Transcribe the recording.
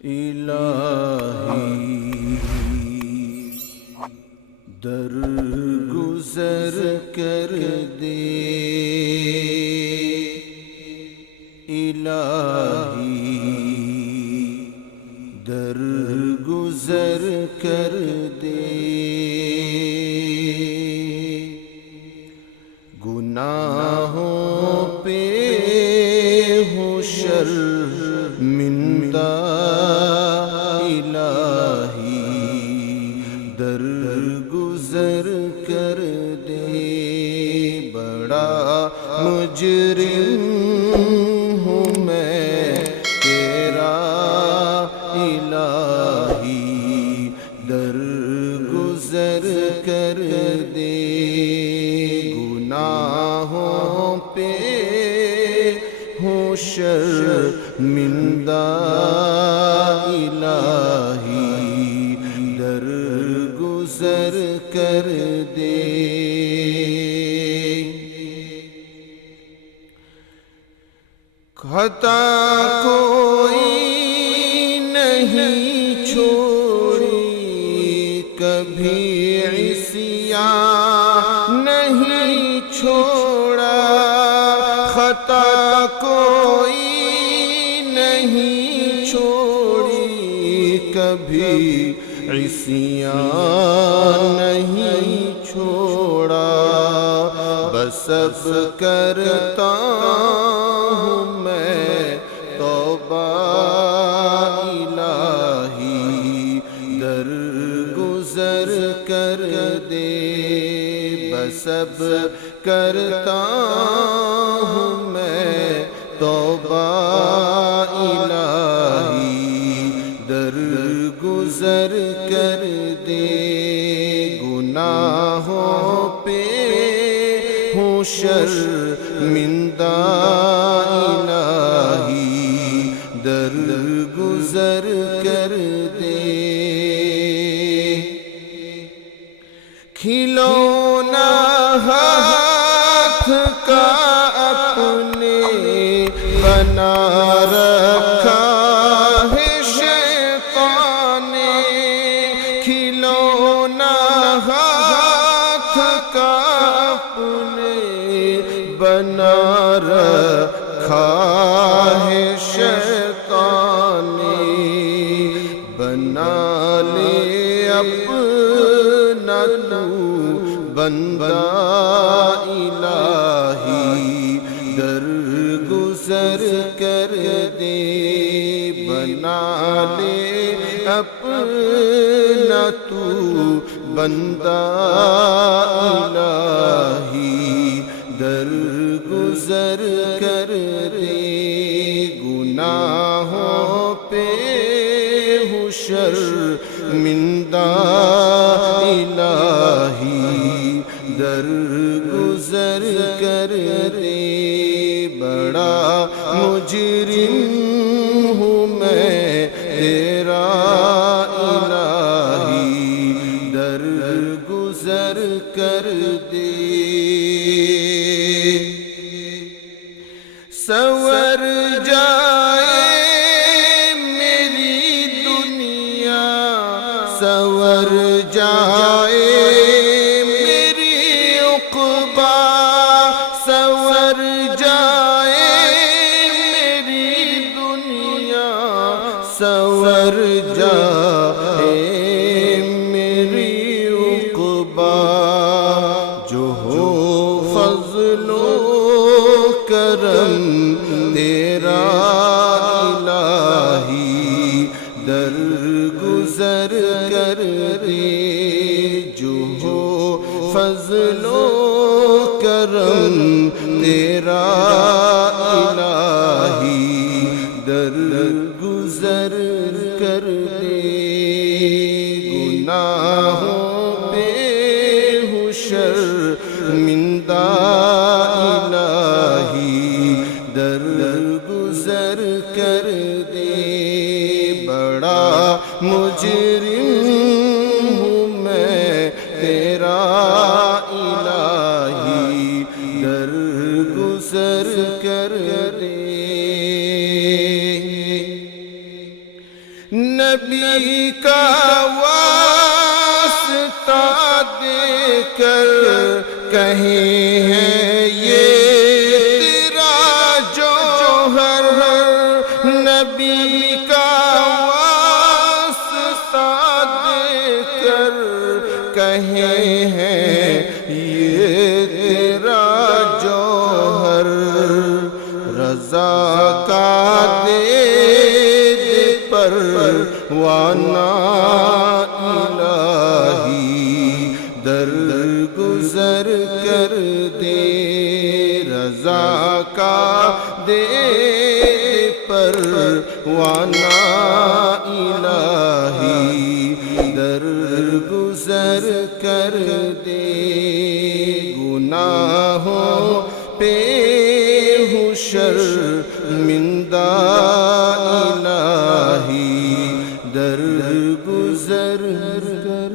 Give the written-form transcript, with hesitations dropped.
الہی در گزر کر دے، الہی در گزر کر دے، گناہوں پہ ہو شرمندہ، الہی در گزر کر دے، بڑا مجرم ہوں میں تیرا، الہی در گزر کر دے، گناہوں پہ ہوں شرمندہ، الہی در گزر کر دے، خطا کوئی نہیں چھوڑی، کبھی عصیاں نہیں چھوڑا، خطا کوئی نہیں چھوڑی، کبھی عصیاں نہیں چھوڑا، بس اب کرتا ہوں میں توبہ، الہی در گزر کر دے، بس اب کرتا ہوں میں توبہ، الہی در گزر کر دے، گناہوں پہ ہوں شرمندہ، الہی در گزر کر دے، کھلونا ہاتھ کا اپنے بنا رکھا ہے شیطان نے، کھلونا ہاتھ کا اپنے بنا رکھا ہے شیطان نے، بنا لے اپنا تو بندہ، الہی در گزر کر دے، بنا لے اپنا تو بندہ، الہی در گزر کر دے، گناہوں پہ ہوں شرمندہ، الہی در گزر کر دے، بڑا مجرم ہوں میں تیرا، الہی در گزر کر دے، سنور جائے میری دنیا، سنور جائے میری عقبہ، سنور جائے میری دنیا، سنور جائے میری عقبہ، جو ہو فضل و کرم تیرا، الہی در گزر کر دے، جو ہو فضل و کرم تیرا، الہی در گزر کر دے، گناہوں پہ ہوں شرمندہ، الہی در گزر کر دے، بڑا مجرم ہوں میں تیرا، الہی در گزر کر دے، نبی کا واسطہ دے کر کہیں ہے یہ تیرا جوہر، نبی کا واسطہ دے کر کہیں ہے یہ تیرا جوہر، رضا کا دے پروانہ الہی در گزر کر دے، رضا کا دے پروانہ الہی در گزر کر دے، گناہوں پہ ہوں شرمندہ الہی در گزر کر